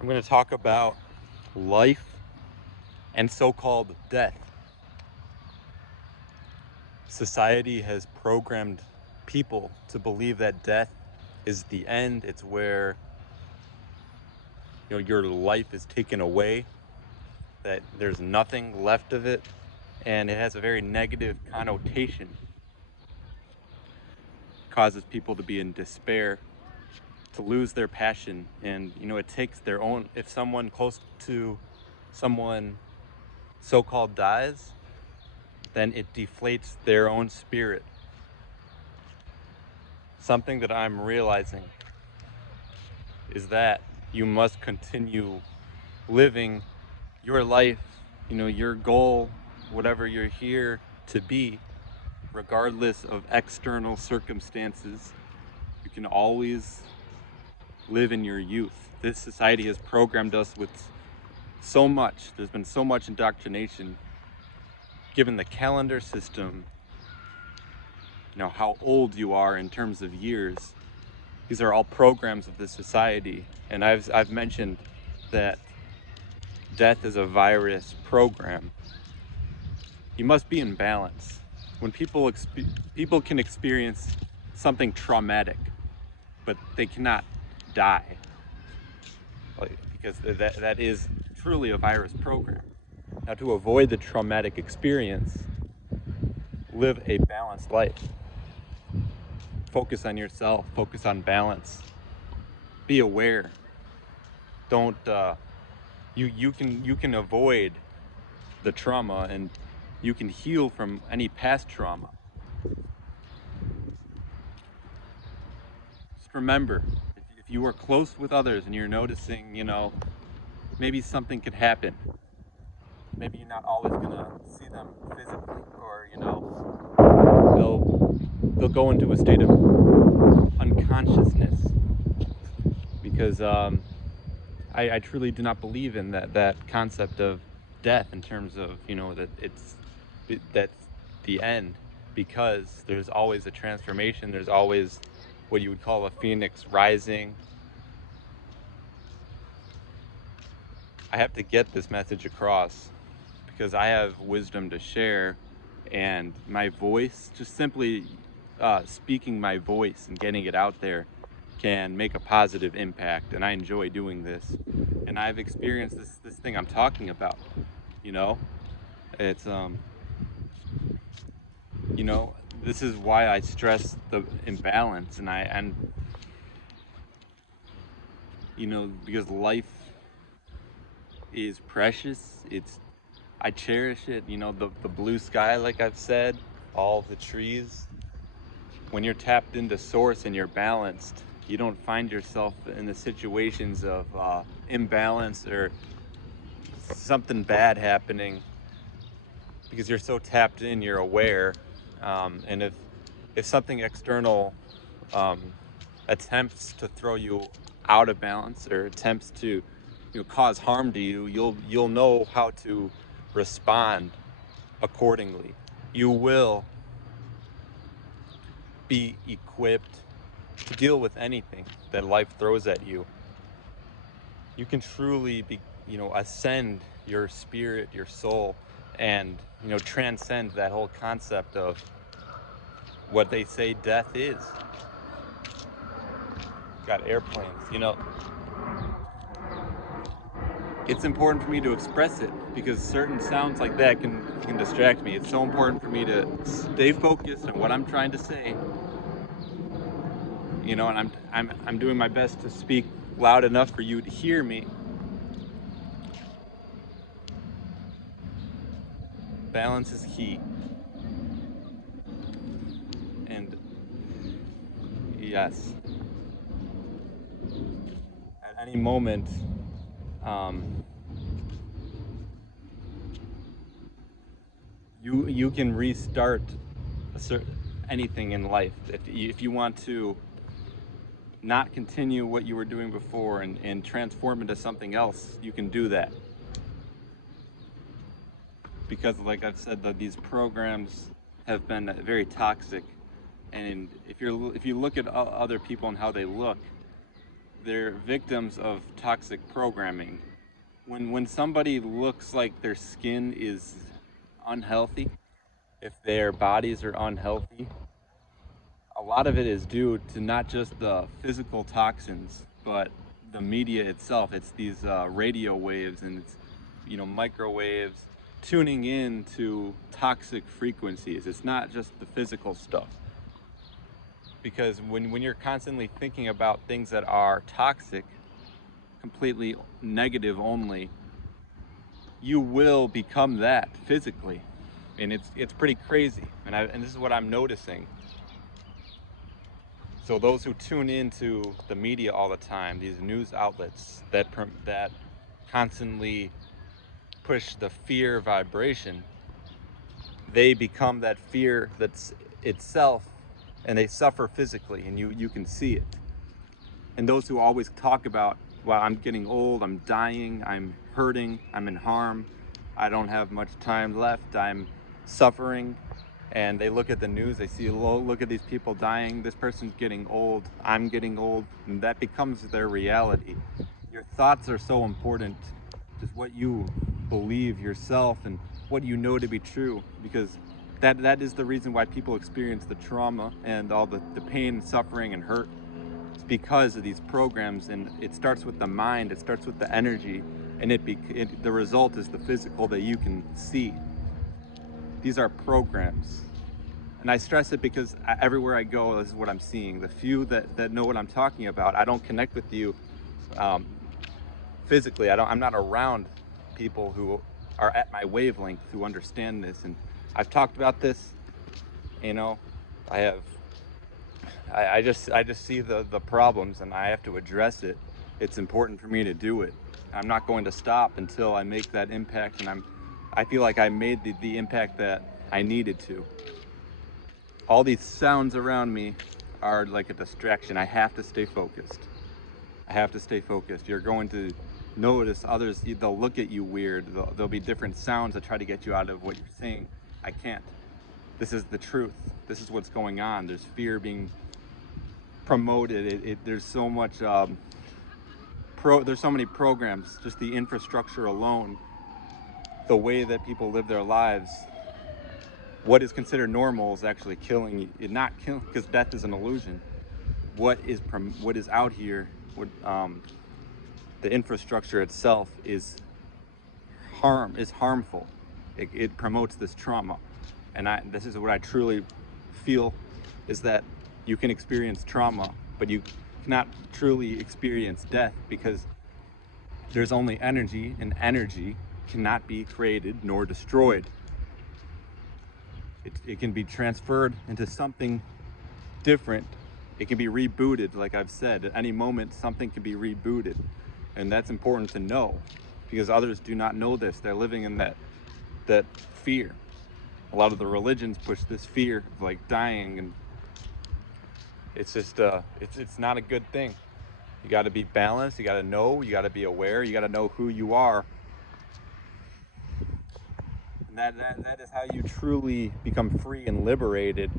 I'm going to talk about life and so-called death. Society has programmed people to believe that death is the end. It's where your life is taken away, that there's nothing left of it, and it has a very negative connotation. It causes people to be in despair, to lose their passion, and it takes their own. If someone close to someone so-called dies, then it deflates their own spirit. Something that I'm realizing is that you must continue living your life, your goal, whatever you're here to be, regardless of external circumstances. You can always live in your youth. This society has programmed us with so much. There's been so much indoctrination, given the calendar system, how old you are in terms of years. These are all programs of this society. And I've mentioned that death is a virus program. You must be in balance. When people can experience something traumatic, but they cannot die, because that is truly a virus program. Now, to avoid the traumatic experience, live a balanced life. Focus on yourself. Focus on balance. Be aware. Don't you can avoid the trauma, and you can heal from any past trauma. Just remember, if you are close with others and you're noticing, maybe something could happen. Maybe you're not always gonna see them physically, or they'll go into a state of unconsciousness, because I truly do not believe in that concept of death, in terms of that that's the end, because there's always a transformation. There's always what you would call a phoenix rising. I have to get this message across because I have wisdom to share, and my voice, just simply speaking my voice and getting it out there, can make a positive impact, and I enjoy doing this. And I've experienced this thing I'm talking about. You know, it's this is why I stress the imbalance, and because life is precious. I cherish it. The blue sky, like I've said, all the trees. When you're tapped into source and you're balanced, you don't find yourself in the situations of imbalance or something bad happening, because you're so tapped in, you're aware. And if something external um, attempts to throw you out of balance, or attempts to cause harm to you, you'll know how to respond accordingly. You will be equipped to deal with anything that life throws at you. You can truly ascend your spirit, your soul, and transcend that whole concept of what they say death is. Got airplanes. It's important for me to express it, because certain sounds like that can distract me. It's so important for me to stay focused on what I'm trying to say, and I'm doing my best to speak loud enough for you to hear me. Balance is key. And yes, at any moment, um, you can restart anything in life. If you want to not continue what you were doing before, and transform into something else, you can do that. Because, like I've said, these programs have been very toxic. And if you look at other people and how they look, they're victims of toxic programming. When somebody looks like their skin is unhealthy, if their bodies are unhealthy, a lot of it is due to not just the physical toxins, but the media itself. It's these radio waves and it's, microwaves tuning in to toxic frequencies. It's not just the physical stuff. Because when you're constantly thinking about things that are toxic, completely negative only, you will become that physically. And it's pretty crazy. And this is what I'm noticing. So those who tune into the media all the time, these news outlets that constantly push the fear vibration, they become that fear that's itself, and they suffer physically, and you can see it. And those who always talk about, well, I'm getting old, I'm dying, I'm hurting, I'm in harm, I don't have much time left, I'm suffering, and they look at the news, they see, look at these people dying, this person's getting old, I'm getting old, and that becomes their reality. Your thoughts are so important, just what you believe yourself and what you know to be true, because that is the reason why people experience the trauma and all the pain, suffering, and hurt. It's because of these programs, and it starts with the mind, it starts with the energy, and the result is the physical that you can see. These are programs. And I stress it because everywhere I go, this is what I'm seeing. The few that know what I'm talking about, I don't connect with you um, physically. I'm not around people who are at my wavelength who understand this. And I've talked about this, you know, I have, I just see the problems and I have to address it. It's important for me to do it. I'm not going to stop until I make that impact, and I feel like I made the impact that I needed to. All these sounds around me are like a distraction. I have to stay focused. I have to stay focused. You're going to notice others, they'll look at you weird. There'll be different sounds that try to get you out of what you're saying. I can't. This is the truth. This is what's going on. There's fear being promoted. There's so much, there's so many programs, just the infrastructure alone, the way that people live their lives. What is considered normal is actually killing you. It not killing, because death is an illusion. What is out here, the infrastructure itself is harmful. It promotes this trauma, and this is what I truly feel, is that you can experience trauma, but you cannot truly experience death, because there's only energy, and energy cannot be created nor destroyed. It can be transferred into something different. It can be rebooted, like I've said. At any moment, something can be rebooted. And that's important to know, because others do not know this. They're living in that fear. A lot of the religions push this fear of like dying, and it's just it's not a good thing. You got to be balanced. You got to know. You got to be aware. You got to know who you are. And that is how you truly become free and liberated